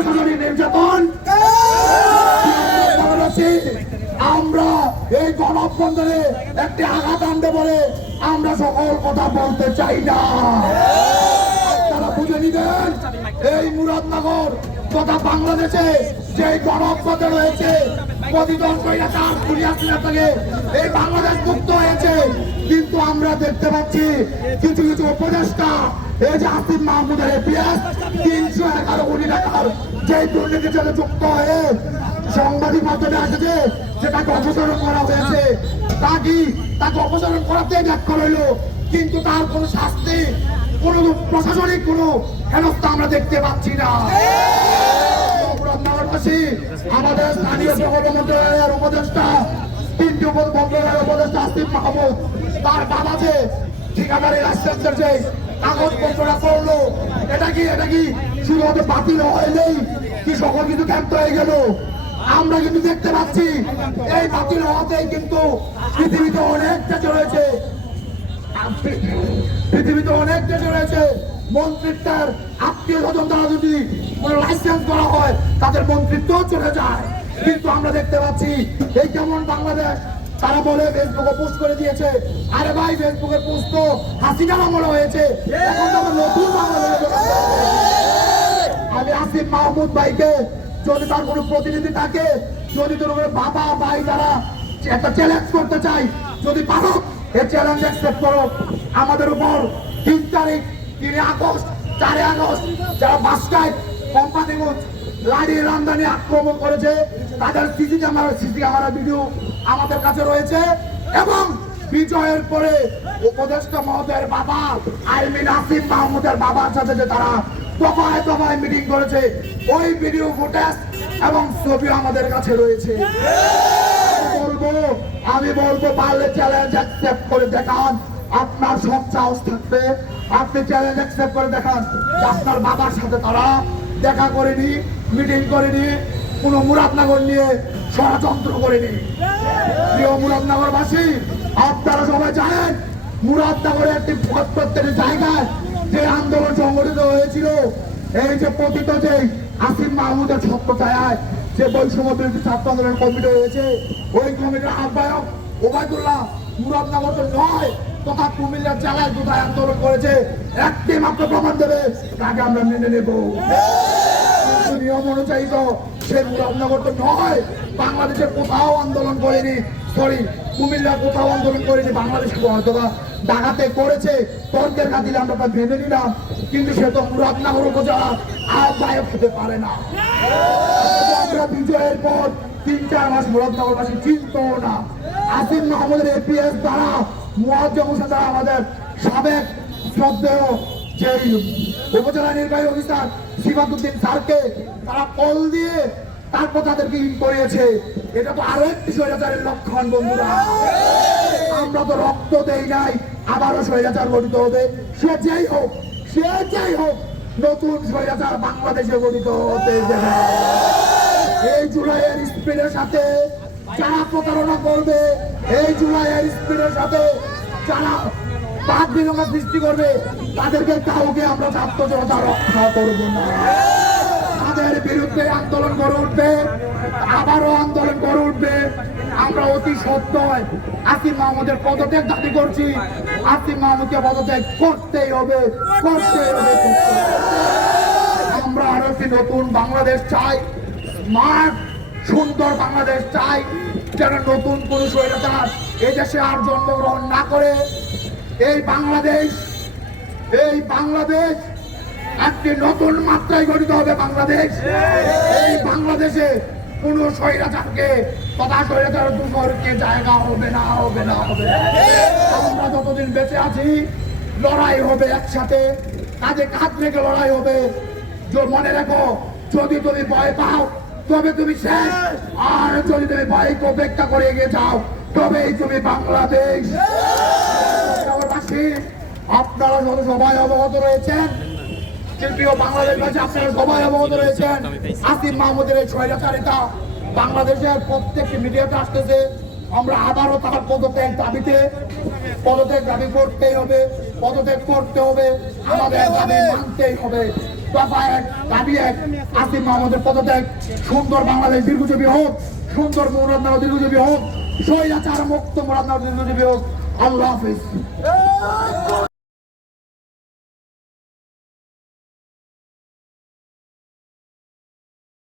প্রশাসনিক নির্যাতন আমরা এই গণঅভ্যুত্থানে একটি আঘাত আনতে বলে আমরা সকল কথা বলতে চাই না। আপনারা বুঝে নিবেন এই মুরাদনগর তথা বাংলাদেশে যে গণঅভ্যুত্থান হয়েছে প্রতিজন স্বৈরাচার দুনিয়া থেকে এই বাংলাদেশ মুক্ত হয়েছে, কিন্তু আমরা দেখতে পাচ্ছি কিছু কিছু উপদেষ্টা এই যে আসিফ মাহমুদের এপিএস 311 কোটি টাকার যে দুর্নীতির সাথে যুক্ত হয়ে সাংবাদিক মাধ্যমে আসছে যেটাকে অপসারণ করা হয়েছে, তাকে অপসারণ করাতেই ব্যাখ্যা রইল, কিন্তু তার কোনো শাস্তি কোন প্রশাসনিক কোনো হেনস্থা আমরা দেখতে পাচ্ছি না। আমাদের স্থানীয় মন্ত্রণালয়ের উপদেষ্টা 3টি মন্ত্রণালয়ের উপদেষ্টা আসিফ মাহমুদ তার বাবা যে ঠিকাদারি লাইসেন্সের যে কাগজপত্রটা করলো এটা কি শুধুমাত্র বাতিল হয়নি কি সকল কিছু ক্যাম্প হয়ে গেল? আমরা কিন্তু দেখতে পাচ্ছি এই বাতিল হওয়াতেই কিন্তু পৃথিবীতে অনেক দেশ রয়েছে মন্ত্রিত্বের আত্মীয় স্বজন দ্বারা যদি কোনো লাইসেন্স করা হয় তাদের মন্ত্রিত্ব চলে যায়, কিন্তু আমরা দেখতে পাচ্ছি এই কেমন বাংলাদেশ। তারা বলে ফেসবুকে পোস্ট করে দিয়েছে, আরে ভাই ফেসবুকের পোস্ট তো হাসিনার আমলে হয়েছে, এখন তো আমরা নতুন বাংলাদেশ। আমি আসিফ মাহমুদ ভাইকে যদি তার কোনো প্রতিনিধি থাকে, যদি তোর বাবা ভাই তারা একটা চ্যালেঞ্জ করতে চাই, যদি পারো এই চ্যালেঞ্জ অ্যাকসেপ্ট করো। আমাদের উপর 3 তারিখ 3 আগস্ট 4 আগস্ট যারা বাসকায় কোম্পানিগঞ্জ লাড়ি রামদানি আক্রমণ করেছে তাদের সিসি ক্যামেরা ভিডিও আমাদের কাছে রয়েছে, এবং বিজয়ের পরে উপদেষ্টা মহোদয়ের বাবা আইমিন আসিফ মাহমুদের বাবার সাথে যে তারা দফায় দফায় মিটিং করেছে ওই ভিডিও ফুটেজ এবং ছবি আমাদের কাছে রয়েছে। আমি বলবো পারলে চ্যালেঞ্জ অ্যাকসেপ্ট করে দেখান, আপনার সব সাহস থাকবে, আপনি চ্যালেঞ্জ অ্যাকসেপ্ট করে দেখান আপনার বাবার সাথে তারা দেখা করেনি, মিটিং করেনি, কোনো মুরাদনগর নিয়ে ষড়যন্ত্র করেনি। প্রিয় মুরাদনগরবাসী, আপনারা সবাই জানেন মুরাদনগরের একটি প্রত্যেকটি জায়গায় যে আন্দোলন সংগঠিত হয়েছিল, এই যে পতিত যে আসিফ মাহমুদের ছত্রছায়ায় যে বৈষম্য বিরোধী ছাত্র আন্দোলন কমিটি হয়েছে, ওই কমিটির আহ্বায়ক ওবায়দুল্লাহ মুরাদনগর তো নয় তথা কুমিল্লার জেলায় কোথায় আন্দোলন করেছে একটি মাত্র প্রমাণ দেবে, তাকে আমরা মেনে নেব। নিয়ম অনুযায়ী তো সে মুরাদনগর তো নয়, বাংলাদেশের কোথাও আন্দোলন করেনি, কুমিল্লার কোথাও আন্দোলন করেনি, বাংলাদেশ অথবা ঢাকাতে করেছে, তর্কের খাতিরে আমরা তা মেনে নিলাম, কিন্তু সে তো মুরাদনগর উপজেলা আহ্বায়ক হতে পারে না। আমরা বিজয়ের পর 3-4 মাস মুরাদনগরবাসী চিনত না। আসিফ মাহমুদের এপিএস দ্বারা মুয়াজ্জম হোসেন দ্বারা আমাদের সাবেক শ্রদ্ধেয় যে উপজেলা নির্বাহী অফিসার সিফাতুদ্দিন স্যারকে তারা কল দিয়ে তারপর তাদেরকে ইন করিয়েছে। এটা তো আরো একটি স্বৈরাচারের লক্ষণ বন্ধুরা। আমরা তো রক্ত দেই নাই, আবারও স্বৈরাচার গঠিত হবে, সে যেই হোক নতুন স্বৈরাচার বাংলাদেশে গঠিত হতে দেবে। এই জুলাইয়ের স্পিডের সাথে যারা প্রতারণা করবে, এই জুলাইয়ের স্পিডের সাথে যারা বাদ বিনিময় সৃষ্টি করবে, তাদেরকে কাউকে আমরা ছাত্র জনতা রক্ষা করবো না। তাদের বিরুদ্ধে আন্দোলন করে উঠবে, আবারও আন্দোলন করে উঠবে। আমরা অতি সত্ত্বয় আসিফ মাহমুদের পদত্যাগ দাবি করছি। আসিফ মাহমুদকে পদত্যাগ করতেই হবে। আমরা আরো একটি নতুন বাংলাদেশ চাই, স্মার্ট সুন্দর বাংলাদেশ চাই, যেন নতুন কোন স্বৈরাচার এই দেশে আর জন্মগ্রহণ না করে। এই বাংলাদেশ একটি নতুন মাত্রায় গঠিত হবে। এই বাংলাদেশে কোন স্বৈরাচারকে তথা স্বৈরাচার দূষণকে জায়গা হবে না। আমরা যতদিন বেঁচে আছি লড়াই হবে একসাথে, কাঁধে কাঁধ রেখে লড়াই হবে। মনে রেখো, যদি তুমি ভয় পাও তবে তুমি শেষ, আর যদি তুমি ভয়কে উপেক্ষা করে এগিয়ে যাও তবেই তুমি বাংলাদেশ। আপনারা সবাই অবগত রয়েছেন, প্রিয় বাংলাদেশবাসী আপনারা সবাই অবগত রয়েছেন আসিফ মাহমুদের এই স্বৈরাচারিতা বাংলাদেশের প্রত্যেকটি মিডিয়াতে আসতেছে। আমরা আবারও তার পদত্যাগ দাবি করতেই হবে, আমাদের দাবি মানতেই হবে। দফা এক, দাবি এক, আসিফ মাহমুদের পদত্যাগ, সুন্দর বাংলাদেশ দীর্ঘজীবী হোক, সুন্দর মুরাদনগর দীর্ঘজীবী হোক, স্বৈরাচার মুক্ত মুরাদনগর দীর্ঘজীবী হোক। আল্লাহ হাফিজ।